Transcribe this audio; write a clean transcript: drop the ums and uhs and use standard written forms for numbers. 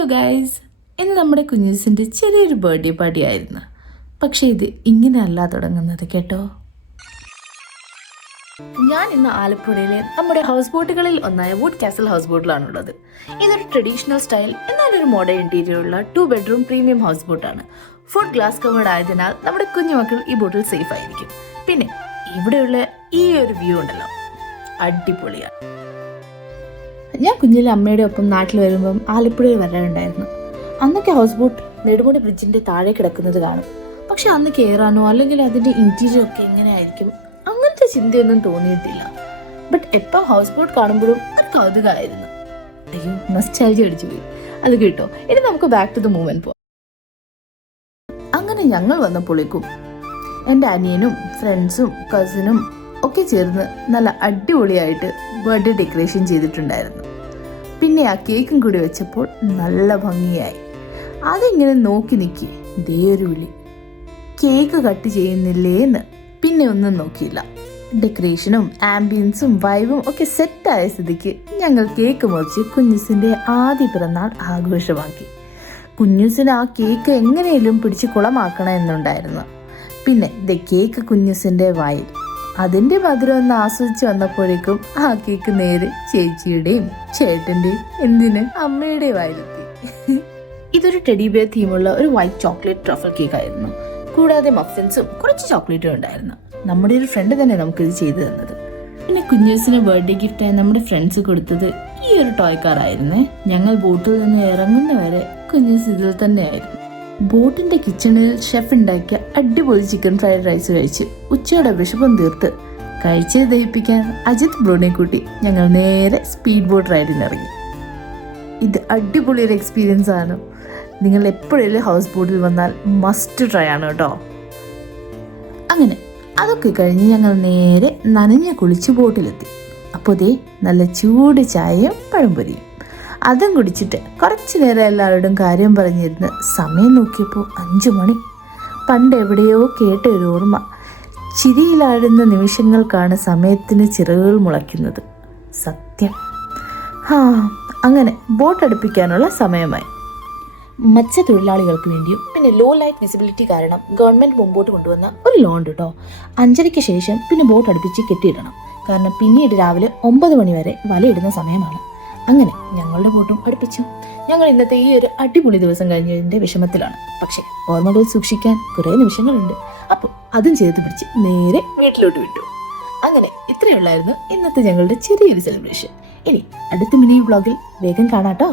Hello guys, ഇന്ന് നമ്മുടെ കുഞ്ഞൂസിൻ്റെ ചെറിയൊരു ബർത്ത്ഡേ പാർട്ടി ആയിരുന്നു. പക്ഷേ ഇത് ഇങ്ങനെയല്ല തുടങ്ങുന്നത് കേട്ടോ. ഞാൻ ഇന്ന് ആലപ്പുഴയിലെ നമ്മുടെ ഹൗസ് ബോട്ടുകളിൽ ഒന്നായ വുഡ് കാസൽ ഹൗസ് ബോട്ടിലാണുള്ളത്. ഇതൊരു ട്രഡീഷണൽ സ്റ്റൈൽ എന്നാലൊരു മോഡേൺ ഇന്റീരിയർ ഉള്ള 2 ബെഡ്റൂം പ്രീമിയം ഹൗസ് ബോട്ടാണ്. ഫുഡ് ഗ്ലാസ് കവേർഡ് ആയതിനാൽ നമ്മുടെ കുഞ്ഞുമക്കൾ ഈ ബോട്ടിൽ സേഫ് ആയിരിക്കും. പിന്നെ ഇവിടെയുള്ള ഈ ഒരു വ്യൂ ഉണ്ടല്ലോ, അടിപൊളിയാണ്. ഞാൻ കുഞ്ഞിലെ അമ്മയുടെ ഒപ്പം നാട്ടിൽ വരുമ്പം ആലപ്പുഴയിൽ വരാറുണ്ടായിരുന്നു. അന്നൊക്കെ ഹൗസ് ബോട്ട് നെടുമുടി ബ്രിഡ്ജിന്റെ താഴെ കിടക്കുന്നത് കാണും. പക്ഷെ അന്ന് കയറാനോ അല്ലെങ്കിൽ അതിന്റെ ഇന്റീരിയർ ഒക്കെ എങ്ങനെയായിരിക്കും അങ്ങനത്തെ ചിന്തയൊന്നും തോന്നിയിട്ടില്ല. ബട്ട് എപ്പം ഹൗസ് ബോട്ട് കാണുമ്പോഴും ഒരു കൗതുകമായിരുന്നു. അയ്യോ, നൊസ്റ്റാൾജിയ അടിച്ചു പോയി. അത് കേട്ടോ. ഇനി നമുക്ക് ബാക്ക് ടു ദ മൂവ്മെന്റ് പോവാം. അങ്ങനെ ഞങ്ങൾ വന്നപ്പോഴേക്കും എൻ്റെ അനിയനും ഫ്രണ്ട്സും കസിനും ഒക്കെ ചേർന്ന് നല്ല അടിപൊളിയായിട്ട് ബർത്ത്ഡേ ഡെക്കറേഷൻ ചെയ്തിട്ടുണ്ടായിരുന്നു. പിന്നെ ആ കേക്കും കൂടി വെച്ചപ്പോൾ നല്ല ഭംഗിയായി. അതിങ്ങനെ നോക്കി നിൽക്കി ദേ ഒരു വിളി, കേക്ക് കട്ട് ചെയ്യുന്നില്ലേ എന്ന്. പിന്നെ ഒന്നും നോക്കിയില്ല. ഡെക്കറേഷനും ആംബിയൻസും വൈബും ഒക്കെ സെറ്റായ സ്ഥിതിക്ക് ഞങ്ങൾ കേക്ക് മുറിച്ച് കുഞ്ഞൂസിൻ്റെ ആദ്യ പിറന്നാൾ ആഘോഷമാക്കി. കുഞ്ഞൂസിന് ആ കേക്ക് എങ്ങനെയും പിടിച്ച് കുളമാക്കണം എന്നുണ്ടായിരുന്നു. പിന്നെ കേക്ക് കുഞ്ഞൂസിൻ്റെ വായിൽ. അതിൻ്റെ മധുരം ഒന്ന് ആസ്വദിച്ച് വന്നപ്പോഴേക്കും ആ കേക്ക് നേരെ ചേച്ചിയുടെയും ചേട്ടൻ്റെയും എന്തിന് അമ്മയുടെയും വായിലെത്തി. ഇതൊരു ടെഡി ബിയർ തീമുള്ള ഒരു വൈറ്റ് ചോക്ലേറ്റ് ട്രഫൽ കേക്ക് ആയിരുന്നു. കൂടാതെ മഫിൻസും കുറച്ച് ചോക്ലേറ്റും ഉണ്ടായിരുന്നു. നമ്മുടെ ഒരു ഫ്രണ്ട് തന്നെ നമുക്കിത് ചെയ്തു തന്നത്. പിന്നെ കുഞ്ഞൂസിന് ബർത്ത്ഡേ ഗിഫ്റ്റായി നമ്മുടെ ഫ്രണ്ട്സ് കൊടുത്തത് ഈ ഒരു ടോയ് കാറായിരുന്നേ. ഞങ്ങൾ ബോട്ടിൽ നിന്ന് ഇറങ്ങുന്നവരെ കുഞ്ഞൂസ് ഇതിൽ തന്നെയായിരുന്നു. ബോട്ടിന്റെ കിച്ചണിൽ ഷെഫ് ഉണ്ടാക്കിയ അടിപൊളി ചിക്കൻ ഫ്രൈഡ് റൈസ് കഴിച്ച് ഉച്ചയുടെ വിശപ്പും തീർത്ത് കഴിച്ച് ദഹിപ്പിക്കാൻ അജിത് ബ്രോനെ കൂട്ടി ഞങ്ങൾ നേരെ സ്പീഡ് ബോട്ട് റൈഡിന് ഇറങ്ങി. ഇത് അടിപൊളി ഒരു എക്സ്പീരിയൻസ് ആണ്. നിങ്ങൾ എപ്പോഴെങ്കിലും ഹൗസ് ബോട്ടിൽ വന്നാൽ മസ്റ്റ് ട്രൈ ആണ് കേട്ടോ. അങ്ങനെ അതൊക്കെ കഴിഞ്ഞ് ഞങ്ങൾ നേരെ നനഞ്ഞ് കുളിച്ച് ബോട്ടിലെത്തി. അപ്പോൾ ദേ നല്ല ചൂട് ചായയും പഴംപൊരിയും അതും കുടിച്ചിട്ട് കുറച്ച് നേരം എല്ലാവരോടും കാര്യം പറഞ്ഞിരുന്ന് സമയം നോക്കിയപ്പോൾ 5 മണി. പണ്ട് എവിടെയോ കേട്ട ഒരു ഓർമ്മ. ചിരിയിലാടുന്ന നിമിഷങ്ങൾക്കാണ് സമയത്തിന് ചിറകുകൾ മുളയ്ക്കുന്നത്. സത്യം. അങ്ങനെ ബോട്ട് അടുപ്പിക്കാനുള്ള സമയമായി. മത്സ്യത്തൊഴിലാളികൾക്ക് വേണ്ടിയും പിന്നെ ലോ ലൈറ്റ് വിസിബിലിറ്റി കാരണം ഗവൺമെന്റ് മുമ്പോട്ട് കൊണ്ടുവന്ന ഒരു ലോൺ ഉണ്ട് കേട്ടോ. 5:30 ശേഷം പിന്നെ ബോട്ട് അടുപ്പിച്ച് കെട്ടിയിടണം. കാരണം പിന്നീട് രാവിലെ 9 മണി വരെ വലയിടുന്ന സമയമാണ്. അങ്ങനെ ഞങ്ങളുടെ ബോട്ടും അടുപ്പിച്ചു. ഞങ്ങൾ ഇന്നത്തെ ഈ ഒരു അടിപൊളി ദിവസം കഴിഞ്ഞതിൻ്റെ വിഷമത്തിലാണ്. പക്ഷേ ഓർമ്മകൾ സൂക്ഷിക്കാൻ കുറേ നിമിഷങ്ങളുണ്ട്. അപ്പോൾ അതും ചേർത്ത് പിടിച്ച് നേരെ വീട്ടിലോട്ട് വിട്ടു. അങ്ങനെ ഇത്രയുള്ളായിരുന്നു ഇന്നത്തെ ഞങ്ങളുടെ ചെറിയൊരു സെലിബ്രേഷൻ. ഇനി അടുത്ത മിനി വ്ളോഗിൽ വേഗം കാണാട്ടോ.